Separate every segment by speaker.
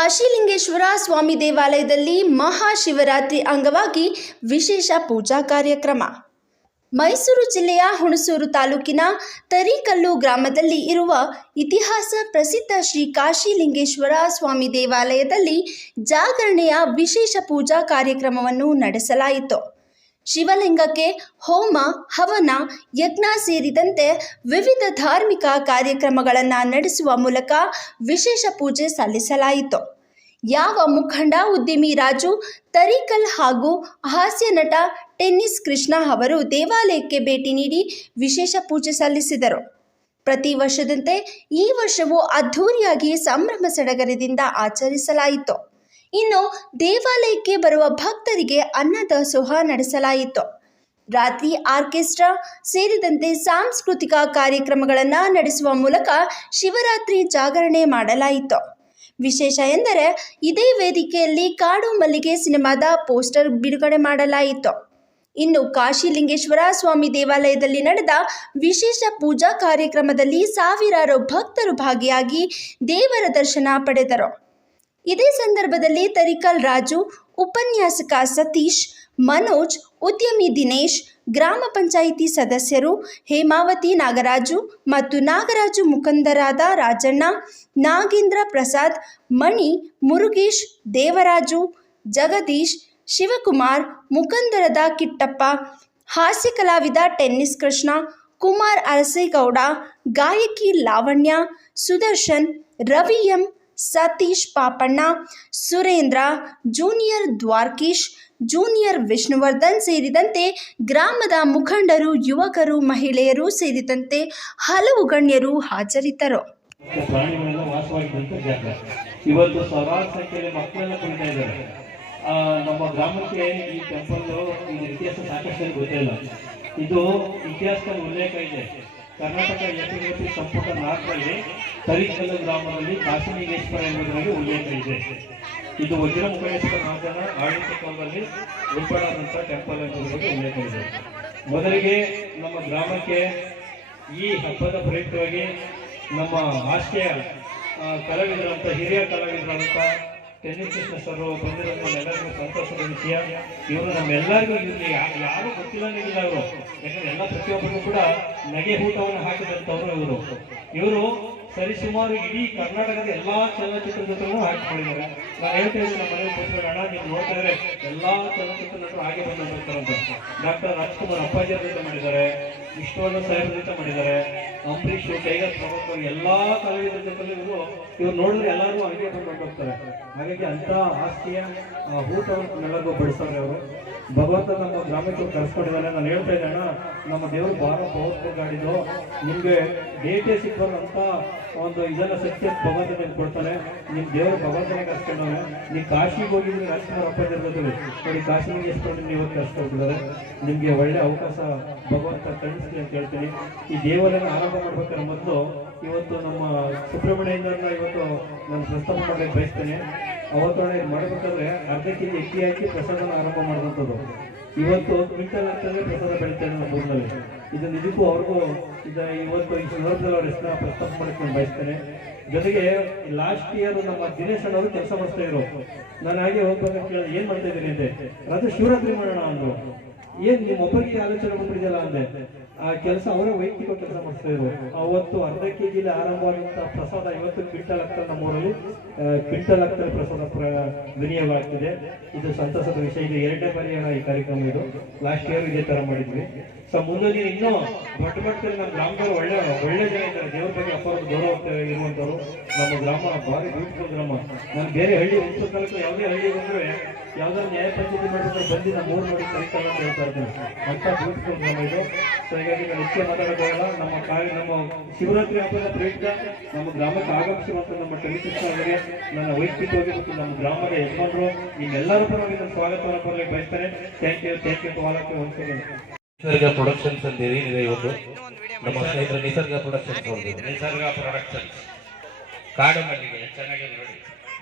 Speaker 1: ಕಾಶಿಲಿಂಗೇಶ್ವರ ಸ್ವಾಮಿ ದೇವಾಲಯದಲ್ಲಿ ಮಹಾಶಿವರಾತ್ರಿ ಅಂಗವಾಗಿ ವಿಶೇಷ ಪೂಜಾ ಕಾರ್ಯಕ್ರಮ. ಮೈಸೂರು ಜಿಲ್ಲೆಯ ಹುಣಸೂರು ತಾಲೂಕಿನ ತರೀಕಲ್ಲು ಗ್ರಾಮದಲ್ಲಿ ಇರುವ ಇತಿಹಾಸ ಪ್ರಸಿದ್ಧ ಶ್ರೀ ಕಾಶಿಲಿಂಗೇಶ್ವರ ಸ್ವಾಮಿ ದೇವಾಲಯದಲ್ಲಿ ಜಾಗರಣೆಯ ವಿಶೇಷ ಪೂಜಾ ಕಾರ್ಯಕ್ರಮವನ್ನು ನಡೆಸಲಾಯಿತು. ಶಿವಲಿಂಗಕ್ಕೆ ಹೋಮ, ಹವನ, ಯಜ್ಞ ಸೇರಿದಂತೆ ವಿವಿಧ ಧಾರ್ಮಿಕ ಕಾರ್ಯಕ್ರಮಗಳನ್ನು ನಡೆಸುವ ಮೂಲಕ ವಿಶೇಷ ಪೂಜೆ ಸಲ್ಲಿಸಲಾಯಿತು. ಯಾವ ಮುಖಂಡ ಉದ್ಯಮಿ ರಾಜು ತರೀಕಲ್ ಹಾಗೂ ಹಾಸ್ಯ ನಟ ಟೆನ್ನಿಸ್ ಕೃಷ್ಣ ಅವರು ದೇವಾಲಯಕ್ಕೆ ಭೇಟಿ ನೀಡಿ ವಿಶೇಷ ಪೂಜೆ ಸಲ್ಲಿಸಿದರು. ಪ್ರತಿ ವರ್ಷದಂತೆ ಈ ವರ್ಷವೂ ಅದ್ಧೂರಿಯಾಗಿ ಸಂಭ್ರಮ ಸಡಗರದಿಂದ ಆಚರಿಸಲಾಯಿತು. ಇನ್ನು ದೇವಾಲಯಕ್ಕೆ ಬರುವ ಭಕ್ತರಿಗೆ ಅನ್ನದಾಸೋಹ ನಡೆಸಲಾಯಿತು. ರಾತ್ರಿ ಆರ್ಕೆಸ್ಟ್ರಾ ಸೇರಿದಂತೆ ಸಾಂಸ್ಕೃತಿಕ ಕಾರ್ಯಕ್ರಮಗಳನ್ನು ನಡೆಸುವ ಮೂಲಕ ಶಿವರಾತ್ರಿ ಜಾಗರಣೆ ಮಾಡಲಾಯಿತು. ವಿಶೇಷ ಎಂದರೆ, ಇದೇ ವೇದಿಕೆಯಲ್ಲಿ ಕಾಡು ಮಲ್ಲಿಗೆ ಸಿನಿಮಾದ ಪೋಸ್ಟರ್ ಬಿಡುಗಡೆ ಮಾಡಲಾಯಿತು. ಇನ್ನು ಕಾಶಿಲಿಂಗೇಶ್ವರ ಸ್ವಾಮಿ ದೇವಾಲಯದಲ್ಲಿ ನಡೆದ ವಿಶೇಷ ಪೂಜಾ ಕಾರ್ಯಕ್ರಮದಲ್ಲಿ ಸಾವಿರಾರು ಭಕ್ತರು ಭಾಗಿಯಾಗಿ ದೇವರ ದರ್ಶನ ಪಡೆದರು. ಇದೇ ಸಂದರ್ಭದಲ್ಲಿ ತರಿಕಲ್ ರಾಜು, ಉಪನ್ಯಾಸಕ ಸತೀಶ್, ಮನೋಜ್, ಉದ್ಯಮಿ ದಿನೇಶ್ ಗ್ರಾಮ ಪಂಚಾಯಿತಿ ಸದಸ್ಯರು ಹೇಮಾವತಿ ನಾಗರಾಜು ಮತ್ತು ನಾಗರಾಜು ಮುಖಂದರಾದ ರಾಜಣ್ಣ, ನಾಗೇಂದ್ರ ಪ್ರಸಾದ್, ಮಣಿ, ಮುರುಗೇಶ್, ದೇವರಾಜು, ಜಗದೀಶ್, ಶಿವಕುಮಾರ್ ಮುಖಂದರದ ಕಿಟ್ಟಪ್ಪ, ಹಾಸ್ಯ ಕಲಾವಿದ ಟೆನ್ನಿಸ್ ಕೃಷ್ಣ, ಕುಮಾರ್ ಅರಸೇಗೌಡ, ಗಾಯಕಿ Lavanya, Sudarshan, Ravi M, Satish Papanna, Surendra, junior Dwarakish junior Vishnuvardhan ಸೇರಿದಂತೆ ಗ್ರಾಮದ ಮುಖಂಡರು, ಯುವಕರು, ಮಹಿಳೆಯರು ಸೇರಿದಂತೆ ಹಲವು ಗಣ್ಯರು ಹಾಜರಿದ್ದರು.
Speaker 2: ಇವತ್ತು ಸಾವಿರಾರು ಸಂಖ್ಯೆಯಲ್ಲಿ ಮಕ್ಕಳೆಲ್ಲ ಕುಳಿತಾ ಇದ್ದಾರೆ. ನಮ್ಮ ಗ್ರಾಮಕ್ಕೆ ಈ ಟೆಂಪಲ್ ಇದು ಇತಿಹಾಸ ಸಾಕಷ್ಟು ಗೊತ್ತಿಲ್ಲ ಇದು ಇತಿಹಾಸದ ಉಲ್ಲೇಖ ಇದೆ. ಕರ್ನಾಟಕ ಎಪಿಗತಿ ಸಂಪುಟ ನಾಲ್ಕರಲ್ಲಿ ತರೀಕಲ್ಲು ಗ್ರಾಮದಲ್ಲಿ ಕಾಶಿನಿಗೇಶ್ವರ ಎಂಬುದರಲ್ಲಿ ಉಲ್ಲೇಖ ಇದೆ. ಇದು ವಜ್ರಮುಖೇಶ್ವರ ರಾಜನ ಆಡಳಿತ ಕಾಲದಲ್ಲಿ ಉಲ್ಪಡಾದಂಥ ಟೆಂಪಲ್ ಬಗ್ಗೆ ಉಲ್ಲೇಖ ಮೊದಲಿಗೆ ನಮ್ಮ ಗ್ರಾಮಕ್ಕೆ ಈ ಹಬ್ಬದ ಪ್ರಯುಕ್ತವಾಗಿ ನಮ್ಮ ಆಶ್ರಯ ಕಲಾವಿದರಂತ ಹಿರಿಯ ಕಲಾವಿದರಂತ ಟೆನ್ನಿಸ್ ಸರ್ ಬಂದಿರೋದು ಎಲ್ಲರಿಗೂ ಸಂತೋಷದ ವಿಷಯ. ಇವರು ನಮ್ಮೆಲ್ಲರಿಗೂ ಇವ್ರಿಗೆ ಯಾರು ಗೊತ್ತಿಲ್ಲ ನೀಡಿಲ್ಲ ಅವರು ಯಾಕಂದ್ರೆ ಎಲ್ಲ ಪ್ರತಿಯೊಬ್ಬರಿಗೂ ಕೂಡ ನಗೆ ಊಟವನ್ನು ಹಾಕಿದಂಥವ್ರು ಇವರು. ಇವರು ಸರಿಸುಮಾರು ಇಡೀ ಕರ್ನಾಟಕದ ಎಲ್ಲಾ ಚಲನಚಿತ್ರ ನಟರು ಹಾಕಿಕೊಂಡಿದ್ದಾರೆ. ನಾನು ಹೇಳ್ತಾ ನಮ್ಮ ಅಣ್ಣ ನೀವು ನೋಡ್ತಾ ಇದ್ರೆ ಎಲ್ಲಾ ಚಲನಚಿತ್ರ ನಟರು ಹಾಗೆ ಬಂದಿರ್ತಾರಂತ ಡಾಕ್ಟರ್ ರಾಜ್ಕುಮಾರ್ ಅಪ್ಪಾಜಿ ಅವರಿಂದ ಮಾಡಿದ್ದಾರೆ, ವಿಷ್ಣುವರ್ಧನ್ ಸಾಹೇಬ್ರಿಂದ ಮಾಡಿದ್ದಾರೆ ಅಂಬರೀಶ್ ಟೈಗರ್ ಪ್ರಮುಖ ಎಲ್ಲಾ ಕಲಾವಿದರ ಜೊತೆ ಇವರು, ಇವ್ರು ನೋಡಿದ್ರೆ ಎಲ್ಲರೂ ಹಾಗೆ ಬಂದು ಹೋಗ್ತಾರೆ ಹಾಗಾಗಿ ಅಂತ ಆಸ್ತಿಯ ಊಟವನ್ನು ಬಡಿಸ್ತಾರೆ ಅವರು ಭಗವಂತ ನಮ್ಮ ಗ್ರಾಮಕ್ಕೆ ಕರೆಸ್ಕೊಂಡಿದ್ದಾನೆ ನಾನು ಹೇಳ್ತಾ ಇದ್ದೇನೆ ನಮ್ಮ ದೇವರು ಬಹಳ ಪವರ್ಫುಲ್ ಗಾಡಿದು ನಿಮಗೆ ಡೇಟೇ ಸಿಕ್ಕೋರು ಅಂತ ಒಂದು ಇದೆಲ್ಲ ಸತ್ಯ ಭಗವಂತನಿಗೆ ಕೊಡ್ತಾರೆ. ನಿಮ್ಮ ನಿಮ್ ದೇವರು ಭಗವಂತನೇ ಕರ್ಸ್ಕೊಂಡವ್ರೆ. ನೀವು ಕಾಶಿಗೆ ಹೋಗಿದ್ರೆ ರಾಜ್ಕುಮಾರ್ ಅಪ್ಪಾಜಿ ಇರ್ಬೋದು ನೋಡಿ ಕಾಶಿಗೆ ಎಷ್ಟು ನೀವು ಕರ್ಸ್ಕೊಂಡಿದ್ದಾರೆ ನಿಮ್ಗೆ ಒಳ್ಳೆ ಅವಕಾಶ ಭಗವಂತ ಕಳಿಸ್ಲಿ ಅಂತ ಹೇಳ್ತೀನಿ. ಈ ದೇವರನ್ನ ಆರಂಭ ಮಾಡ್ಬೇಕಾದ್ರೆ ಮೊದಲು ಇವತ್ತು ನಮ್ಮ ಸುಬ್ರಹ್ಮಣ್ಯನ ಇವತ್ತು ನಾನು ಪ್ರಸ್ತಾಪ ಮಾಡಬೇಕು ಬಯಸ್ತೇನೆ. ಅವತ್ತೊಳಗೆ ಮಾಡಬೇಕಾದ್ರೆ ಅರ್ಧ ಕೆಜಿ ಹಾಕಿ ಪ್ರಸಾದನ ಆರಂಭ ಮಾಡುವಂಥದ್ದು. ಇವತ್ತು ಕ್ವಿಂಟಲ್ ಅಂತಂದ್ರೆ ಪ್ರಸಾದ ಬೆಳಿತೇನೆ ನಮ್ಮ ಊರಿನಲ್ಲಿ. ಇದು ನಿಜಕ್ಕೂ ಅವ್ರಿಗೂ ಇದು ಇವತ್ತು ಈ ಸಂದರ್ಭದಲ್ಲಿ ಅವ್ರ ಹೆಸರನ್ನ ಪ್ರಸ್ತಾಪ ಮಾಡಕ್ಕೆ ನಾನು ಬಯಸ್ತೇನೆ ಜೊತೆಗೆ ಲಾಸ್ಟ್ ಇಯರ್ ನಮ್ಮ ದಿನೇಶ್ ಅಣ್ಣವರು ಕೆಲಸ ಮಾಡ್ತಾ ಇದ್ರು. ನಾನು ಹಾಗೆ ಹೋಗ್ಬೇಕಂತ ಕೇಳಿದೆ ಏನ್ ಮಾಡ್ತಾ ಇದ್ದೀನಿ ಅಂದೆ. ಅದು ಶಿವರಾತ್ರಿ ಮಾಡೋಣ ಅಂದ್ರು. ಏನ್ ನಿಮ್ಮ ಒಬ್ಬರಿಗೆ ಆಲೋಚನೆ ಬಂದ್ಬಿಟ್ಟಿದೆಯಲ್ಲ ಅಂದೆ. ಆ ಕೆಲಸ ಅವರೇ ವೈಯಕ್ತಿಕ ಕೆಲಸ ಮಾಡ್ತಾ ಇದ್ರು. ಅವತ್ತು ಅರ್ಧ ಕೆ ಜಿಲಿ ಆರಂಭವಾದಂತಹ ಪ್ರಸಾದ ಇವತ್ತು ಕ್ವಿಂಟಲ್ ಆಗ್ತದೆ ನಮ್ಮೂರಲ್ಲಿ ಕ್ವಿಂಟಲ್ ಆಗ್ತದೆ ಪ್ರಸಾದ ಪ್ರ- ವಿನಿಯೋಗವಾಗ್ತಿದೆ ಇದು ಸಂತಸದ ವಿಷಯ. ಇದು ಎರಡನೇ ಬಾರಿ ಈ ಕಾರ್ಯಕ್ರಮ ಇದು. ಲಾಸ್ಟ್ ಇಯರ್ ಇದೇ ತರ ಮಾಡಿದ್ವಿ. ಸೊ ಮುಂದಿನ ದಿನ ಇನ್ನೂ ದೊಡ್ಡ ಮಟ್ಟದಲ್ಲಿ ನಮ್ಮ ಗ್ರಾಮದಲ್ಲಿ ಒಳ್ಳೆ ಒಳ್ಳೆ ಜನ ಇದ್ದಾರೆ. ದೇವ್ರ ಬಗ್ಗೆ ಅಪಾರ ಗೌರವ ಇರುವಂತವ್ರು. ನಮ್ಮ ಗ್ರಾಮ ಭಾರಿ ಬ್ಯೂಟಿಫುಲ್ ಗ್ರಾಮ. ನಾನು ಬೇರೆ ಹಳ್ಳಿ ಹುಣಸೂರು ತಾಲೂಕು ಯಾವುದೇ ಹಳ್ಳಿ ಬಂದ್ರೆ ಯಾವ್ದಾದ್ರು ನ್ಯಾಯ ಪಂಚಾಯತಿ ಮಾಡಿದ್ರೆ ಬಂದು ನಮ್ಮ ಊರು ನೋಡಿ ಕಲಿತಾರೆ ಅಂತ ಹೇಳ್ತಾ ಅಂತ ಬ್ಯೂಟಿಫುಲ್ ಗ್ರಾಮ ಇದು. ಸೊ ಹೀಗಾಗಿ ನಾನು ನಮ್ಮ ಕಾರ್ಯ ನಮ್ಮ ಶಿವರಾತ್ರಿ ಹಬ್ಬದ ಪ್ರಯುಕ್ತ, ನಮ್ಮ ಗ್ರಾಮಕ್ಕೆ ಆಗಮಿಸಿರುವಂತ ನಮ್ಮ ಟೆಲಿಕೃಷ್ಣ ಅವರಿಗೆ ನನ್ನ ವೈಯಕ್ತಿಕವಾಗಿ ಮತ್ತು ನಮ್ಮ ಗ್ರಾಮದ ಯಜಮಾನರು, ನಿಮ್ಮೆಲ್ಲರ ಪರವಾಗಿ ನಾನು ಸ್ವಾಗತವನ್ನು ಕೋರಲಿಕ್ಕೆ ಬಯಸ್ತೇನೆ ಥ್ಯಾಂಕ್ ಯು ಥ್ಯಾಂಕ್ ಯು ವಾಲಕ್ಕೆ ಒಂದು
Speaker 3: ನಿಸರ್ಗ ಪ್ರೊಡಕ್ಷನ್ಸ್ ಅಂತ ನೀವೇ ಇವತ್ತು. ನಮ್ಮ ಸ್ನೇಹಿತರು ನಿಸರ್ಗ ಪ್ರೊಡಕ್ಷನ್ಸ್ ಅವ್ರದ್ದು
Speaker 4: ನಿಸರ್ಗ ಪ್ರೊಡಕ್ಷನ್ಸ್ ಕಾಡು ಮಲ್ಲಿಗೆ ಚೆನ್ನಾಗಿ ನೋಡಿ.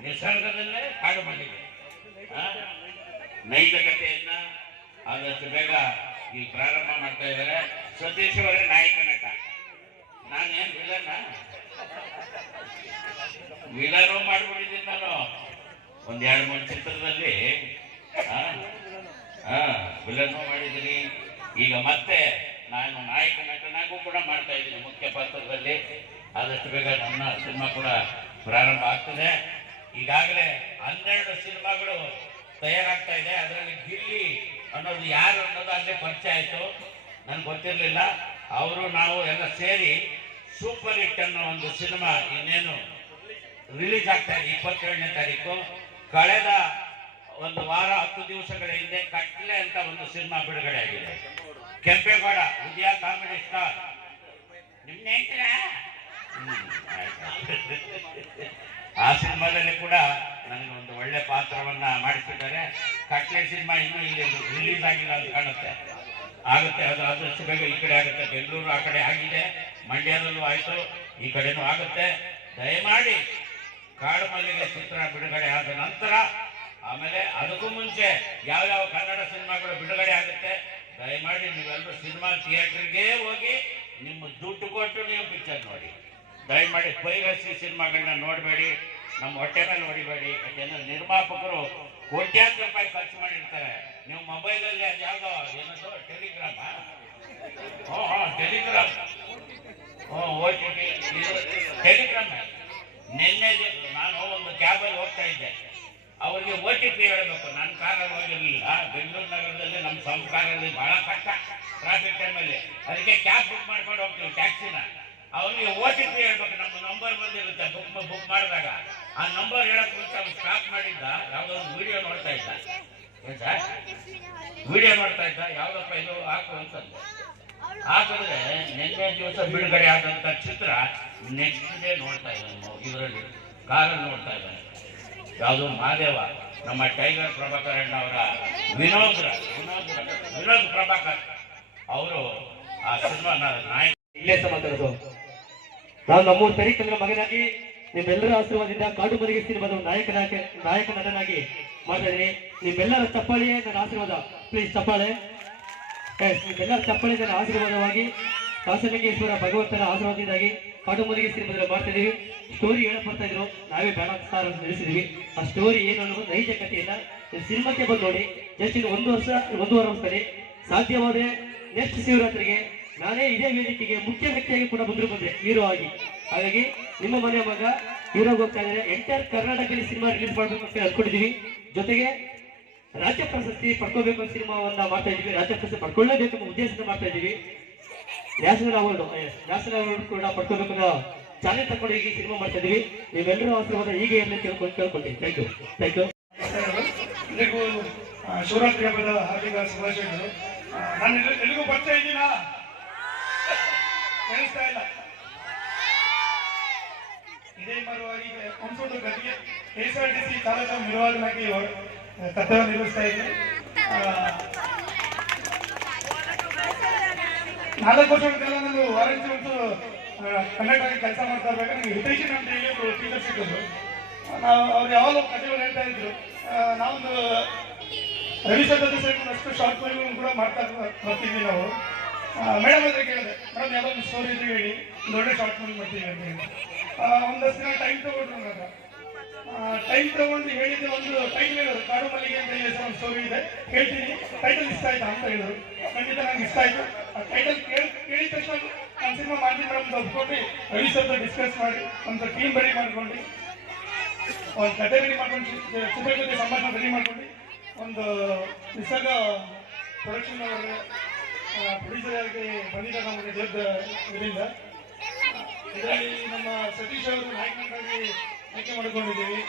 Speaker 4: ನಿಸರ್ಗದಲ್ಲೇ ಕಾಡು ಮಲ್ಲಿಗೆ? ನೈತಿಕತೆಯನ್ನ ಆದಷ್ಟು ಬೇಗ ಇಲ್ಲಿ ಪ್ರಾರಂಭ ಮಾಡ್ತಾ ಇದ್ದಾರೆ. ಸತೀಶ್ ಅವರೇ ನಾಯಕ ನಟ. ನಾನೇನ್ ವಿಲನ್ನ ವಿಲನು ಮಾಡ್ಬಿಟ್ಟಿದ್ದೀನಿ ನಾನು ಒಂದ್ ಎರಡು ಮೂರು ಚಿತ್ರದಲ್ಲಿ ವಿಲನ್ನು ಮಾಡಿದ್ದೀನಿ. ಈಗ ಮತ್ತೆ ನಾನು ನಾಯಕ ನಟನಾಗೂ ಕೂಡ ಮಾಡ್ತಾ ಇದ್ದೀನಿ ಮುಖ್ಯ ಪಾತ್ರದಲ್ಲಿ. ಆದಷ್ಟು ಬೇಗ ನನ್ನ ಸಿನಿಮಾ ಕೂಡ ಪ್ರಾರಂಭ ಆಗ್ತದೆ. ಈಗಾಗಲೇ ಹನ್ನೆರಡು ಸಿನಿಮಾಗಳು ತಯಾರಾಗ್ತಾ ಇದೆ. ಅದರಲ್ಲಿ ಗಿಲ್ಲಿ ಅನ್ನೋದು ಯಾರು ಅನ್ನೋದು ಅಲ್ಲೇ ಪರಿಚಯ ಆಯಿತು. ನನ್ಗೆ ಗೊತ್ತಿರಲಿಲ್ಲ. ಅವರು ನಾವು ಎಲ್ಲ ಸೇರಿ ಸೂಪರ್ ಹಿಟ್ ಅನ್ನೋ ಒಂದು ಸಿನಿಮಾ ಇನ್ನೇನು ರಿಲೀಸ್ ಆಗ್ತಾ ಇದೆ ಇಪ್ಪತ್ತೇಳನೇ ತಾರೀಕು. ಕಳೆದ ಒಂದು ವಾರ ಹತ್ತು ದಿವಸಗಳ ಹಿಂದೆ ಕಟ್ಲೆ ಅಂತ ಒಂದು ಸಿನಿಮಾ ಬಿಡುಗಡೆ ಆಗಿದೆ. Kempegowda Udaya comedy star? ಹ್ಮ್, ಆ ಸಿನಿಮಾದಲ್ಲಿ ಕೂಡ ನನಗೆ ಒಂದು ಒಳ್ಳೆ ಪಾತ್ರವನ್ನ ಮಾಡಿಸಿದ್ದಾರೆ. ಕಟ್ಲೆ ಸಿನಿಮಾ ಇನ್ನೂ ಇಲ್ಲಿ ರಿಲೀಸ್ ಆಗಿಲ್ಲ ಅಂತ ಕಾಣುತ್ತೆ. ಆಗುತ್ತೆ, ಅದು ಆದಷ್ಟು ಬೇಗ ಈ ಕಡೆ ಆಗುತ್ತೆ. ಬೆಂಗಳೂರು ಆ ಕಡೆ ಆಗಿದೆ. ಮಂಡ್ಯದಲ್ಲೂ ಆಯಿತು, ಈ ಕಡೆನೂ ಆಗುತ್ತೆ. ದಯಮಾಡಿ ಕಾಡು ಮಲ್ಲಿಗೆ ಚಿತ್ರ ಬಿಡುಗಡೆ ಆದ ನಂತರ, ಆಮೇಲೆ ಅದಕ್ಕೂ ಮುಂಚೆ ಯಾವ್ಯಾವ ಕನ್ನಡ ಸಿನಿಮಾಗಳು ಬಿಡುಗಡೆ ಆಗುತ್ತೆ, ದಯಮಾಡಿ ನೀವೆಲ್ಲರೂ ಸಿನಿಮಾ ಥಿಯೇಟರ್ಗೆ ಹೋಗಿ ನಿಮ್ಮ ದುಡ್ಡು ಕೊಟ್ಟು ನೀವು ಪಿಕ್ಚರ್ ನೋಡಿ. ದಯಮಾಡಿ ಪೈರಸಿ ಸಿನಿಮಾಗಳನ್ನ ನೋಡಬೇಡಿ. ನಮ್ಮ ಹೊಟ್ಟೆನ ನೋಡಿಬೇಡಿ, ಯಾಕೆಂದ್ರೆ ನಿರ್ಮಾಪಕರು ಕೋಟ್ಯಾಂತರ ರೂಪಾಯಿ ಖರ್ಚು ಮಾಡಿರ್ತಾರೆ. ನೀವು ಮೊಬೈಲಲ್ಲಿ ಅದು ಯಾವ್ದೋ, ಏನದು, ಟೆಲಿಗ್ರಾಮ್? ಹ್ಞೂ ಹ್ಞೂ ಟೆಲಿಗ್ರಾಮ್ ಹ್ಞೂ ಟೆಲಿಗ್ರಾಮ್. ನಿನ್ನೆ ನಾನು ಒಂದು ಕ್ಯಾಬಲ್ಲಿ ಹೋಗ್ತಾ ಇದ್ದೆ. ಅವರಿಗೆ ಓ ಟಿ ಪಿ ಹೇಳಬೇಕು. ನನ್ನ ಕಾರಲ್ಲಿ ಹೋಗಿರಲಿಲ್ಲ. ಬೆಂಗಳೂರು ನಗರದಲ್ಲಿ ನಮ್ಮ ಸಂಸ್ಕಾರದಲ್ಲಿ ಬಹಳ ಕಷ್ಟ ಟ್ರಾಫಿಕ್ ಟೈಮಲ್ಲಿ ಅದಕ್ಕೆ ಕ್ಯಾಬ್ ಬುಕ್ ಮಾಡ್ಕೊಂಡು ಹೋಗ್ತೀವಿ ಟ್ಯಾಕ್ಸಿನ ಅವ್ರಿಗೆ ಓ ಟಿ ಪಿ ಹೇಳ್ಬೇಕು. ನಮ್ಮ ನಂಬರ್ ಬಂದಿರುತ್ತೆ. ಬುಕ್ ಬುಕ್ ಮಾಡಿದಾಗ. ಆ ನಂಬರ್ ಹೇಳಕ್ ಮುಂಚೆ ಸ್ಟಾಪ್ ಮಾಡಿದ್ದ, ಯಾವ್ದೋ ಒಂದು ವಿಡಿಯೋ ನೋಡ್ತಾ ಇದ್ದ. ವಿಡಿಯೋ ನೋಡ್ತಾ ಇದ್ದ, ಯಾವ್ದಪ್ಪ ಇದು? ಹಾಕು ಅಂತ ಹಾಕಿದ್ರೆ ನಿನ್ನೆ ದಿವಸ ಬಿಡುಗಡೆ ಆದಂತ ಚಿತ್ರ ನೆಕ್ಸ್ಟ್ ಡೇ ನೋಡ್ತಾ ಇದ್ದಾನೆ ಇದರಲ್ಲಿ. ಕಾರಲ್ಲಿ ನೋಡ್ತಾ ಇದ್ದಾನೆ. ಯಾವುದು ಮಹಾದೇವ, ನಮ್ಮ ಟೈಗರ್ ಪ್ರಭಾಕರ್ ಅಣ್ಣವರ ವಿನೋದ್ರ ವಿನೋದ್ ಪ್ರಭಾಕರ್ ಅವರು ಆ ಸಿನಿಮಾ ನಾಯಕ
Speaker 5: ಇಲ್ಲೇ ಸಹ ನಾವು ನಮ್ಮೂರು ತರೀಕಂದ್ರ ಮಗನಾಗಿ ನಿಮ್ಮೆಲ್ಲರ ಆಶೀರ್ವಾದದಿಂದ ಕಾಡು ಮನೆಗೆ ಸಿನಿಮಾದ ಒಂದು ನಾಯಕನಾಗಿ ನಾಯಕ ನಟನಾಗಿ ಮಾಡ್ತಾ ಇದ್ದೀನಿ ನಿಮ್ಮೆಲ್ಲರ ಚಪ್ಪಾಳಿಯೇ ನನ್ನ ಆಶೀರ್ವಾದ. ಪ್ಲೀಸ್ ಚಪ್ಪಾಳೆ. ನಿಮ್ಮೆಲ್ಲರ ಚಪ್ಪಾಳೆ ನನ್ನ ಆಶೀರ್ವಾದವಾಗಿ ಕಾಸಲಿಂಗೇಶ್ವರ ಭಗವಂತನ ಆಶೀರ್ವಾದದಿಂದಾಗಿ ಕಾಡು ಮನೆಗೆ ಸಿನಿಮಾದಲ್ಲಿ ಮಾಡ್ತಾ ಇದೀವಿ ಸ್ಟೋರಿ ಹೇಳಕ್ ಬರ್ತಾ ಇದ್ರು. ನಾವೇ ಬೇಡ ಸಾರ್ ಅಂತ ತಿಳಿಸಿದೀವಿ ಆ ಸ್ಟೋರಿ ಏನು ಅನ್ನೋದು ನೈಜ ಕಥೆಯಲ್ಲ ನೀವು ಸಿನಿಮಾಕ್ಕೆ ಬಂದು ನೋಡಿ. ಜಸ್ಟ್ ಇನ್ನು ಒಂದು ವರ್ಷ ಒಂದೂವರೆ ವರ್ಷದಲ್ಲಿ ಸಾಧ್ಯವಾದ್ರೆ ನೆಕ್ಸ್ಟ್ ಶಿವರಾತ್ರಿಗೆ ನಾನೇ ಇದೇ ವೇದಿಕೆಗೆ ಮುಖ್ಯ ವ್ಯಕ್ತಿಯಾಗಿ ಕೂಡ ಬಂದ್ರು ಬಂದೆ ಹೀರೋ ಆಗಿ. ಹಾಗಾಗಿ ನಿಮ್ಮ ಮನೆ ಮಗ ಹೀರೋ ಹೋಗ್ತಾ ಇದ್ದಾರೆ ಎಂಟೈರ್ ಕರ್ನಾಟಕದಲ್ಲಿ ಸಿನಿಮಾ ರಿಲೀಸ್ ಮಾಡಬೇಕು ಅಂತ ಅನ್ಕೊಂಡಿದೀವಿ. ಜೊತೆಗೆ ರಾಜ್ಯ ಪ್ರಶಸ್ತಿ ಪಡ್ಕೋಬೇಕು ಅಂತ ಸಿನಿಮಾವನ್ನ ಮಾಡ್ತಾ ಇದೀವಿ. ರಾಜ್ಯ ಪ್ರಶಸ್ತಿ ಪಡ್ಕೊಳ್ಳೇಬೇಕು ಎಂಬ ಉದ್ದೇಶದಿಂದ ಮಾಡ್ತಾ ಇದೀವಿ. ನ್ಯಾಷನಲ್ ಅವಾರ್ಡ್ ನ್ಯಾಷನಲ್ ಅವಾರ್ಡ್ ಕೂಡ ಪಡ್ಕೋಬೇಕು ಅಂತ ಚಾಲೆಂಜ್ ತಗೊಂಡು ಈಗ ಸಿನಿಮಾ ಮಾಡ್ತಾ ಇದೀವಿ. ನೀವೆಲ್ಲರೂ ಆಶೀರ್ವಾದ ಹೀಗೆ ಇರಲಿ ಕೇಳ್ಕೊಂಡು ಕೇಳ್ಕೊಳ್ತೀನಿ. Thank you thank you
Speaker 6: Shivaratri ಹಬ್ಬದ ಹಾರ್ದಿಕ ಶುಭಾಶಯಗಳು. ನಾನು ಎಲ್ಲಿಗೂ ಬರ್ತಾ ಇದ್ದೀನಾ? ಕೇಳಿಸ್ತಾ ಇಲ್ಲ. ಇದೇ. ಮರವಾಗಿ ಆರ್ ಟಿ ಸಿ ಚಾಲಕ ನಿರ್ವಾಹಕನಾಗಿ ಹೊರ- ಕರ್ತವ್ಯ ನಿರ್ವಹಿಸ್ತಾ ನಾಲ್ಕು ವರ್ಷಗಳ ನಾನು ವಾರಂಟಿ ಮತ್ತು ಕೆಲಸ ಮಾಡ್ತಾ ಇರುವಾಗ ನನಗೆ ಹಿತೈಷನ್ ಅಂತ ಹೇಳಿ ಟೀಚರ್ ಸಿಕ್ಕಿದ್ರು. ನಾವು ಅವ್ರು ಯಾವಾಗಲೂ ಕಥೆಗಳು ಹೇಳ್ತಾ ಇದ್ರು. ನಾವೊಂದು ರವಿ ಸರ್ ಅಷ್ಟು ಶಾರ್ಟ್ ಫಿಲ್ಮ್ ಕೂಡ ಮಾಡ್ತಾ ಬರ್ತಿದ್ವಿ ನಾವು. ಮೇಡಮ್ ಹತ್ರ ಕೇಳಿದೆ, ಮೇಡಮ್ ಯಾವುದೋ ಸ್ಟೋರಿ ಇದ್ರೆ ಹೇಳಿ ದೊಡ್ಡ ಶಾರ್ಟ್ ಫಿಲ್ಮ್ ಮಾಡ್ತೀವಿ ಅಂತ ಹೇಳಿ. ಒಂದಷ್ಟು ದಿನ ಟೈಮ್ ತಗೊಂಡ್ರು ನನ್ನ ಟೈಮ್ ತಗೊಂಡು ಹೇಳಿದ್ರೆ ಒಂದು ಟೈಟಲ್ ಹೇಳಿದ್ರು. ಕಾಡು ಮಲ್ಲಿಗೆ ಅಂತ ಹೇಳಿ ಒಂದು ಸ್ಟೋರಿ ಇದೆ. ಹೇಳ್ತೀನಿ. ಟೈಟಲ್ ಇಷ್ಟ ಆಯ್ತಾ ಅಂತ ಹೇಳಿದ್ರು. ಖಂಡಿತ ನಂಗೆ ಇಷ್ಟ ಆಯ್ತು. ಆ ಟೈಟಲ್ ಕೇಳಿ, ಕೇಳಿದ ತಕ್ಷಣ ನಾನು ಸಿನಿಮಾ ಮಾಡ್ತೀನಿ ಮೇಡಮ್ ಒಪ್ಕೊಂಡು ರವಿ ಸರ್ ಡಿಸ್ಕಸ್ ಮಾಡಿ ಒಂದು ಟೀಮ್ ರೆಡಿ ಮಾಡ್ಕೊಂಡು ಒಂದು ಕತೆ ರೆಡಿ ಮಾಡ್ಕೊಂಡು ಚಿತ್ರ ಜೊತೆ ಸಂಭಾಷಣೆ ರೆಡಿ ಮಾಡ್ಕೊಂಡು ಒಂದು ನಿಸರ್ಗ ಪ್ರೊಡಕ್ಷನ್ ಅವರಿಗೆ ಪ್ರೊಡ್ಯೂಸರ್ ಆಗಿ ಬಂದಿದ್ದಾರೆ ನಮಗೆ ದೇವ್ರ ಇದರಿಂದ. ನಮ್ಮ ಮಾಡಿಕೊಂಡಿದ್ದೀವಿ.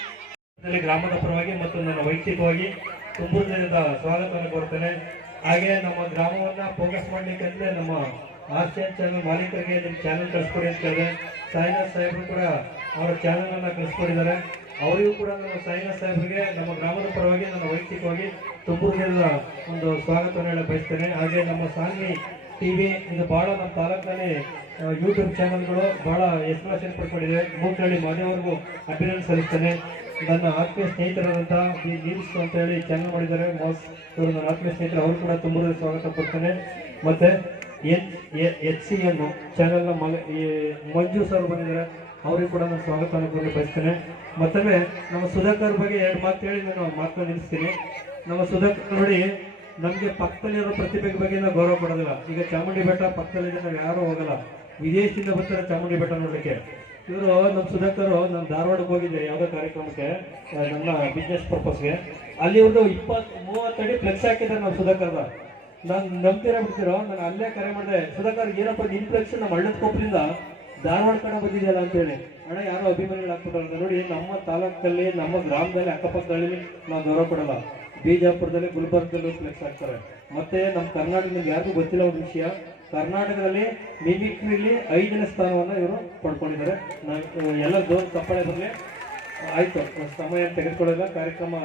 Speaker 5: ಗ್ರಾಮದ ಪರವಾಗಿ ಮತ್ತು ನನ್ನ ವೈಯಕ್ತಿಕವಾಗಿ ತುಂಬು ದಿನದ ಸ್ವಾಗತವನ್ನು ಕೊಡ್ತೇನೆ ಹಾಗೆ ನಮ್ಮ ಗ್ರಾಮವನ್ನ ಫೋಕಸ್ ಮಾಡ್ಲಿಕ್ಕೆ ನಮ್ಮ ಆರ್ಸಿಎನ್ ಚಾನಲ್ ಮಾಲೀಕರಿಗೆ ನಿಮ್ಮ ಚಾನಲ್ ಕಳಿಸ್ಕೊಡಿ ಅಂತ ಸಾಯಿನಾಥ್ ಸಾಹೇಬ್ರು ಕೂಡ ಅವರ ಚಾನಲ್ ಅನ್ನ ಕಳಿಸ್ಕೊಡಿದ್ದಾರೆ. ಅವರಿಗೂ ಕೂಡ ನಮ್ಮ ಸಾಯಿನಾಥ್ ಸಾಹೇಬ್ರಿಗೆ ನಮ್ಮ ಗ್ರಾಮದ ಪರವಾಗಿ ನನ್ನ ವೈಯಕ್ತಿಕವಾಗಿ ತುಂಬು ದಿನದ ಒಂದು ಸ್ವಾಗತವನ್ನು ಬಯಸ್ತೇನೆ. ಹಾಗೆ ನಮ್ಮ ಸಾನ್ವಿ ಟಿವಿ ಇದು ಬಹಳ ನಮ್ಮ ತಾಲೂಕಿನಲ್ಲಿ ಯೂಟ್ಯೂಬ್ ಚಾನಲ್ಗಳು ಬಹಳ ಹೆಸರುವಾಸಿ ಪಡ್ಕೊಂಡಿದೆ ಮೂಕನಹಳ್ಳಿ ಮಾದೇವರಿಗೂ ಅಭಿನಂದನೆ ಸಲ್ಲಿಸ್ತೇನೆ. ನನ್ನ ಆತ್ಮೀಯ ಸ್ನೇಹಿತರಾದಂಥ ಬಿ ನೀಲ್ಸ್ ಅಂತ ಹೇಳಿ ಚಾನಲ್ ಮಾಡಿದ್ದಾರೆ. ಮಾಸ್ ಇವರು ನನ್ನ ಆತ್ಮೀಯ ಸ್ನೇಹಿತರು, ಅವರು ಕೂಡ ತುಂಬ ಸ್ವಾಗತ ಕೊಡ್ತೇನೆ ಮತ್ತು ಎನ್ ಎಚ್ ಸಿ ಎನ್ ಚಾನಲ್ನ ಮಗ ಮಂಜು ಸರ್ ಬಂದಿದ್ದಾರೆ.
Speaker 2: ಅವರಿಗೂ ಕೂಡ ನಾನು ಸ್ವಾಗತ ಕೋರಿ ಬಯಸ್ತೇನೆ. ಮತ್ತೊಮ್ಮೆ ನಮ್ಮ ಸುಧಾಕರ್ ಬಗ್ಗೆ ಎರಡು ಮಾತು ಹೇಳಿ, ನಾನು ಮಾತನ್ನ ನಿಲ್ಲಿಸ್ತೀನಿ. ನಮ್ಮ ಸುಧಾಕರ್ ನೋಡಿ ನಮಗೆ ಪಕ್ಕದಲ್ಲಿರೋ ಪ್ರತಿಭೆ ಬಗ್ಗೆ ನಾವು ಗೌರವ ಕೊಡೋದಿಲ್ಲ. ಈಗ ಚಾಮುಂಡಿ ಬೆಟ್ಟ ಪಕ್ಕದಲ್ಲಿ ನಾವು ಯಾರೂ ಹೋಗಲ್ಲ. ವಿದೇಶದಿಂದ ಬರ್ತಾರೆ ಚಾಮುಂಡಿ ಬೆಟ್ಟ ನೋಡಲಿಕ್ಕೆ. ಇವರು ನಮ್ಮ ಸುಧಾಕರ್ ನಾನು ಧಾರವಾಡಕ್ಕೆ ಹೋಗಿದ್ದೆ ಯಾವುದೋ ಕಾರ್ಯಕ್ರಮಕ್ಕೆ ನಮ್ಮ ನನ್ನ ಬಿಸ್ನೆಸ್ ಪರ್ಪಸ್ಗೆ ಅಲ್ಲಿ ಒಂದು ಇಪ್ಪತ್ ಮೂವತ್ತಡಿ ಫ್ಲೆಕ್ಸ್ ಹಾಕಿದ್ದಾರೆ ನಮ್ಮ ಸುಧಾಕರ್ದ ನಾನು ನಂಬ್ತೀರ ಬಿಡ್ತಿರೋ? ನಾನು ಅಲ್ಲೇ ಕರೆ ಮಾಡಿದೆ, ಸುಧಾಕರ್ ಏನಪ್ಪ ನಿನ್ ಫ್ಲೆಕ್ಸ್ ನಮ್ಮ ಹಳ್ಳದ ಕೊಪ್ಪದಿಂದ ಧಾರವಾಡ ಕಡೆ ಬಂದಿದೆಯಲ್ಲ ಅಂತ ಹೇಳಿ ಅಣ್ಣ, ಯಾರೋ ಅಭಿಮಾನಿಗಳು ಹಾಕ್ಬಿಟ್ಟಾರೆ ನೋಡಿ, ನಮ್ಮ ತಾಲೂಕಲ್ಲಿ, ನಮ್ಮ ಗ್ರಾಮದಲ್ಲಿ, ಅಕ್ಕಪಕ್ಕದಲ್ಲಿ ನಾವು ಗೌರವ ಕೊಡಲ್ಲ. ಬಿಜಾಪುರದಲ್ಲಿ ಗುಲ್ಬರ್ಗದಲ್ಲೂ ಫ್ಲೆಕ್ಸ್ ಆಗ್ತಾರೆ. ಮತ್ತೆ ನಮ್ಮ ಕರ್ನಾಟಕದಲ್ಲಿ ಯಾರಿಗೂ ಗೊತ್ತಿಲ್ಲ ಒಂದು ವಿಷಯ. ಕರ್ನಾಟಕದಲ್ಲಿ ಮಿಮಿಕ್ರಿಲಿ ಐದನೇ ಸ್ಥಾನವನ್ನು ಇವರು ಪಡ್ಕೊಂಡಿದ್ದಾರೆ. ನಾನು ಎಲ್ಲ ಜೋರು ತಪ್ಪಳೆ ಬರಲಿ. ಆಯಿತು ಸಮಯ ತೆಗೆದುಕೊಳ್ಳಲ್ಲ ಕಾರ್ಯಕ್ರಮ